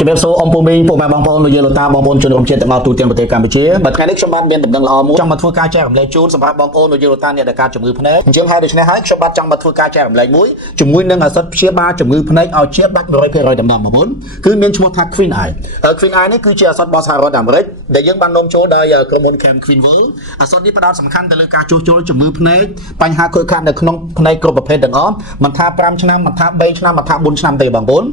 ជំរាបសួរអ៊ំពូមីងពុកម៉ែបងប្អូនលោកយាយលោកតាបងប្អូនជនរួមជាតិទាំងអស់ទូទាំងប្រទេសកម្ពុជាបាទថ្ងៃនេះខ្ញុំបានមានដំណឹងល្អមួយចង់មកធ្វើការចែករំលែកជូនសម្រាប់បងប្អូនលោកយាយលោកតាអ្នកដែលកើតជំងឺភ្នែកអញ្ចឹងហើយដូច្នេះហើយខ្ញុំបាទចង់មកធ្វើការចែករំលែកមួយជាមួយនឹងឱសថព្យាបាលជំងឺភ្នែកឲ្យជាបាច់ 100% ដំណំបងប្អូនគឺមានឈ្មោះថា Queen Eye Queen Eye នេះគឺជាឱសថរបស់សហរដ្ឋអាមេរិកដែលយើងបាននាំចូលដោយក្រុមហ៊ុន Cam Queenville ឱសថនេះផ្ដោតសំខាន់ទៅលើការជួសជុលជំងឺភ្នែកបញ្ហាខូចខាតនៅក្នុងភ្នែកគ្រប់ប្រភេទទាំងអស់មិនថា5ឆ្នាំមិនថា3ឆ្នាំមិនថា4ឆ្នាំទេបងប្អូន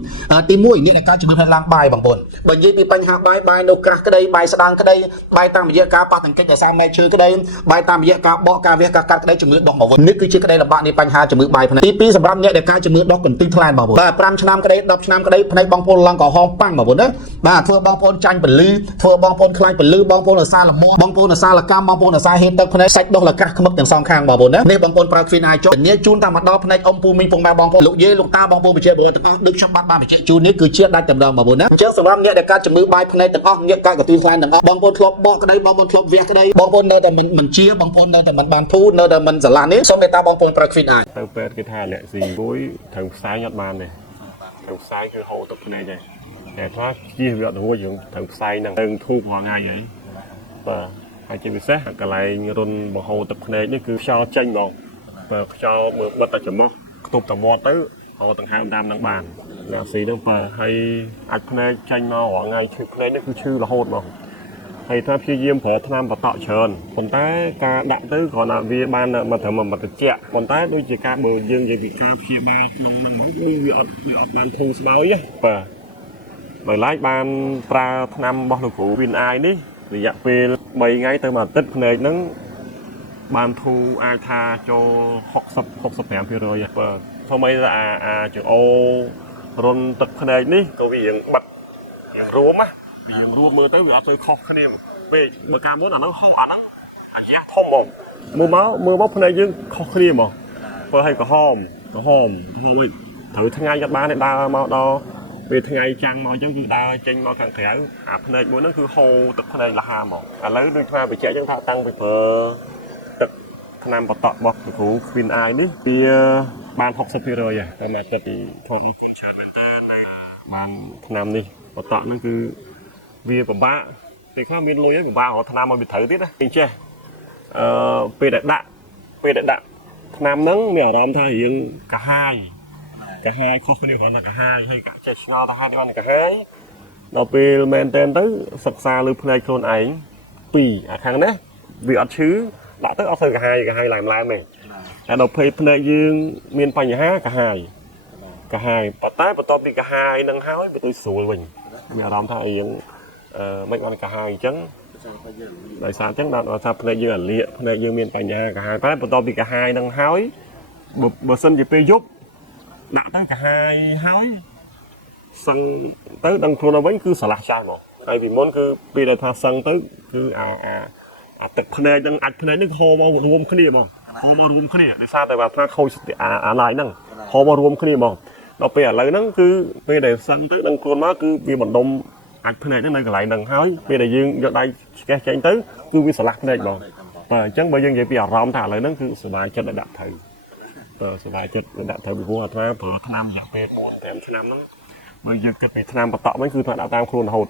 ទី1នេះការជំងឺភ្នែកឡើងបាយបងប្អូនបើនិយាយពីបញ្ហាបាយនៅក្រាស់ក្តីបាយស្ដាងក្តីបាយតាមរយៈការប៉ះទង្គិចដោយសារមែកឈើក្តីបាយតាមរយៈការបកការវះការកាត់ក្តីជំងឺដុះមកវិញនេះគឺជាក្តីលំបាកនៃបញ្ហាជំងឺបាយភ្នែកទី2សម្រាប់អ្នកដែលការជំងឺដុះកន្ទុយថ្លែនបងប្អូនបាទ5ឆ្នាំក្តី10ឆ្នាំក្តីភ្នែកបងប្អូនឡើងក្រហមប៉ាំងបងប្អូនណាបាទធ្វើបងប្អូនចាញ់ពលឺធ្វើបងប្អូនខ្លាចពលឺបងប្អូនអាសាលមបងប្អូនអាសាលកម្មបងប្អូនអាសាហេតុទឹកភ្នែកសាច់ដុះលកាសខ្មឹកទាំងសងខាងបងប្អូនណានេះបងប្អូនប្រើ Queen Eye ចុះធានាជូនតាមមកដល់ភ្នែកអ៊ំពូមីងពងម៉ែបងប្អូនលោកយាយលោកតាបងប្អូនប្រជាពលរដ្ឋទាំងអស់ដូចខ្ញុំបានបញ្ជាក់ជូននេះគឺជាដាច់តែម្ដងបងប្អូនណាអញ្ចឹងសម្រាប់អ្នកដែលកើតជំងឺបាយភ្នែកទាំងអស់អ្នកកើតកន្ទុយថ្លែនទាំងអស់បងប្អូនធ្លាប់បកក្តីបងប្អូនធ្លាប់វះក្តីបងប្អូននៅតែមិនជាបងប្អូននៅតែមិនបានធូរនៅតែមិនស្រឡាញ់នេះសូមមេត្តាបងប្អូនប្រើ Queen Eye ទៅពេទ្យគេថាលាក់ស៊ីមួយត្រូវផ្សាយអត់បានទេត្រូវផ្សាយគឺហូរទឹកភ្នែកដែរតែថាជិះវាអត់រួចយើងត្រូវផ្សាយហ្នឹងនឹងធូបរាល់ថ្ងៃហ្នឹងបាទហើយជាពិសេសកន្លែងរុនបង្ហូរទឹកភ្នែកនេះគឺខ្យល់ចេញហ្មងបើខ្យល់មើលបិទតែច្រមុះខ្ទប់តែមាត់ទៅហូរដង្ហើមតាមនឹងបានលាក់ស៊ីហ្នឹងបាទហើយអាចភ្នែកចេញមករាល់ថ្ងៃឈឺភ្នែកនេះគឺឈឺរហូតហ្មងហើយថាព្យាយាមប្រើថ្នាំបតក់ច្រើនប៉ុន្តែការដាក់ទៅគ្រាន់តែវាបានមកត្រឹមមកតិចប៉ុន្តែដូចជាការបើយើងនិយាយពីការព្យាបាលក្នុងហ្នឹងមកវាអត់បានធូរស្បើយទេបាទបើឡែកបានប្រើថ្នាំរបស់លោកគ្រូ Queen Eye នេះរយៈពេល3ថ្ងៃទៅមួយអាទិត្យភ្នែកហ្នឹងបានធូរអាចថាចូល65% បាទថ្មីអាចង្អូរុនទឹកភ្នែកនេះក៏វារៀងបិទរៀងរួមណាវារៀងរួមមើលទៅវាអត់ទៅខុសគ្នាពេកបើការមើលអាហ្នឹងហោះអាហ្នឹងអាជាធំហ្មងមើលមកភ្នែកយើងខុសគ្នាហ្មងបើឲ្យក្រហមវិញត្រូវថ្ងៃអត់បានទេដើរមកដល់ពេលថ្ងៃចាំងមកអញ្ចឹងគឺដើរចេញមកខាងក្រៅអាភ្នែកមួយហ្នឹងគឺហូរទឹកភ្នែកលហាហ្មងឥឡូវដូចថាបញ្ជាក់អញ្ចឹងថាតាំងពីប្រើទឹកថ្នាំបតក់របស់គ្រូ Queen Eye នេះវាបាន 60% ហើយតែមកទឹកពីធំគុណច្រើនមែនតើនៅបានថ្នាំនេះបតក់ហ្នឹងគឺវាពិបាកពេលខ្លះមានលុយហើយពិបាករកថ្នាំមកវាត្រូវទៀតណាអញ្ចេះពេលដែលដាក់ថ្នាំហ្នឹងមានអារម្មណ៍ថារៀងកាហាយខុសគ្នាគ្រាន់តែកាហាយហើយកាក់ចេះឆ្ងល់ថាហេតុអីបានកាហាយដល់ពេលមែនតែនទៅសិក្សាលើភ្នែកខ្លួនឯង2អាខាងនេះវាអត់ឈឺដាក់ទៅអត់ទៅកាហាយឡើងទេតែដល់ពេលភ្នែកយើងមានបញ្ហាកាហាយប៉ុន្តែបន្ទាប់ពីកាហាយនឹងហើយវាទៅស្រួលវិញមានអារម្មណ៍ថារៀងមិនបានកាហាយអញ្ចឹងដោយសារអញ្ចឹងដល់ថាភ្នែកយើងអាលៀកភ្នែកយើងមានបញ្ហាកាហាយតែបន្ទាប់ពីកាហាយនឹងហើយបើសិនជាពេលយប់ដាក់ទៅកាហាយហើយសឹងទៅដឹងខ្លួនទៅវិញគឺស្រឡះចោលហ្មងហើយពីមុនគឺពេលដែលថាសឹងទៅគឺអាទឹកភ្នែកនឹងអាចភ្នែកនឹងហូរមករួមគ្នាហ្មងដោយសារតែថាខូចអាឡាយហ្នឹងហូរមករួមគ្នាហ្មងដល់ពេលឥឡូវហ្នឹងគឺពេលដែលសឹងទៅដឹងខ្លួនមកគឺវាបណ្ដុំអាចភ្នែកហ្នឹងនៅកន្លែងហ្នឹងហើយពេលដែលយើងយកដៃឆ្កេះចេញទៅគឺវាស្រឡះភ្នែកហ្មងបាទអញ្ចឹងបើយើងនិយាយពីអារម្មណ៍ថាឥឡូវហ្នឹងគឺសុបាយចិត្តដែលដាក់ត្រូវសុបាយចិត្តដាក់ត្រូវពីព្រោះថាប្រើថ្នាំរយៈពេល4-5ឆ្នាំហ្នឹងបើយើងគិតពីថ្នាំបតក់វិញគឺថាដាក់តាមខ្លួនរហូត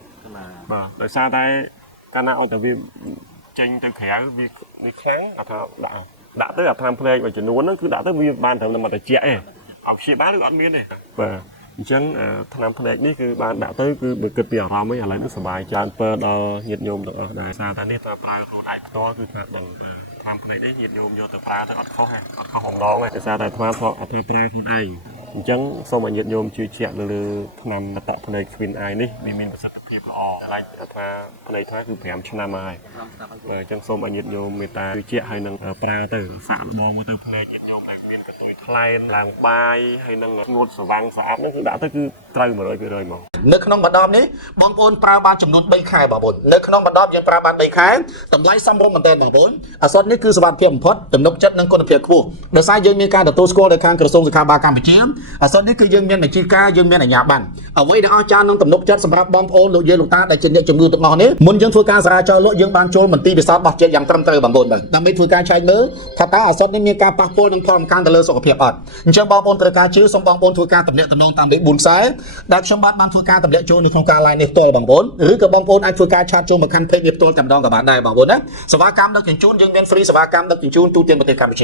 បាទដោយសារតែកាលណាឲ្យតែវាចេញទៅក្រៅវាខ្លាំងថាដាក់ទៅអាថ្នាំភ្នែកមួយចំនួនហ្នឹងគឺដាក់ទៅវាបានត្រឹមតែមកតិចឯងឲ្យព្យាបាលឬអត់មានទេបាទអញ្ចឹងថ្នាំភ្នែកនេះគឺបានដាក់ទៅគឺបើគិតពីអារម្មណ៍វិញឥឡូវនេះសុបាយច្រើនពើដល់ញាតិញោមទាំងអស់ដែរសារតែនេះតើប្រើខ្លួនឯងផ្ទាល់គឺថាដល់ថ្នាំភ្នែកនេះញាតិញោមយកទៅប្រើទៅអត់ខុសអំណងទេដោយសារតែថ្មធ្លាប់អត់ប្រើខ្លួនឯងអញ្ចឹងសូមឲ្យញាតិញោមជឿជាក់លើថ្នាំបតក់ភ្នែក Queen Eye នេះវាមានប្រសិទ្ធភាពល្អតែថាភ្នែកថាគឺ5ឆ្នាំហើយអញ្ចឹងសូមឲ្យញាតិញោមមេត្តាជឿជាក់ហើយនឹងប្រើទៅសាកល្បងមើលទៅភ្នែកញាតិញោមដែលមានកន្ទុយថ្លែនឡើងបាយហើយនឹងស្ងួតស្វាំងស្អាតហ្នឹងគឺដាក់ទៅគឺត្រូវ 100% ហ្មងនៅក្នុងបណ្ដបនេះបងប្អូនប្រើបានចំនួន3ខែបងប្អូននៅក្នុងបណ្ដបយើងប្រើបាន3ខែតម្លៃសមរម្យមែនទែនបងប្អូនឱសថនេះគឺសុវត្ថិភាពបំផុតទំនុកចិត្តនិងគុណភាពខ្ពស់ដោយសារយើងមានការទទួលស្គាល់ដោយខាងក្រសួងសុខាភិបាលកម្ពុជាឱសថនេះគឺយើងមានបញ្ជីការយើងមានអាជ្ញាប័ណ្ណអ្វីដែលអស្ចារ្យនិងទំនុកចិត្តសម្រាប់បងប្អូនលោកយាយលោកតាដែលជាអ្នកជំងឺទាំងអស់នេះមុនយើងធ្វើការសារាចរលក់យើងបានចូលមន្ទីរពិសោធន៍របស់ជាតិយ៉ាងត្រឹមត្រូវបងប្អូនដើម្បីធ្វើការឆែកមើលថាតើឱសថនេះមានការប៉ះពាល់នឹងផលរំខានទៅលើសុខភាពអត់អញ្ចឹងបងប្អូនត្រូវការជឿសូមបងប្អូនធ្វើការទំនាក់ទំនងតាមលេខ4ខ្សែ ដែលខ្ញុំបានធ្វើការតម្លាក់ចូលនៅក្នុងការ line នេះផ្ទាល់បងប្អូនឬក៏បងប្អូនអាចធ្វើការឆាតចូលមកកាន់ page នេះផ្ទាល់តែម្ដងក៏បានដែរបងប្អូនណាសេវាកម្មដឹកជញ្ជូនយើងមាន free សេវាកម្មដឹកជញ្ជូនទូទាំងប្រទេសកម្ពុជា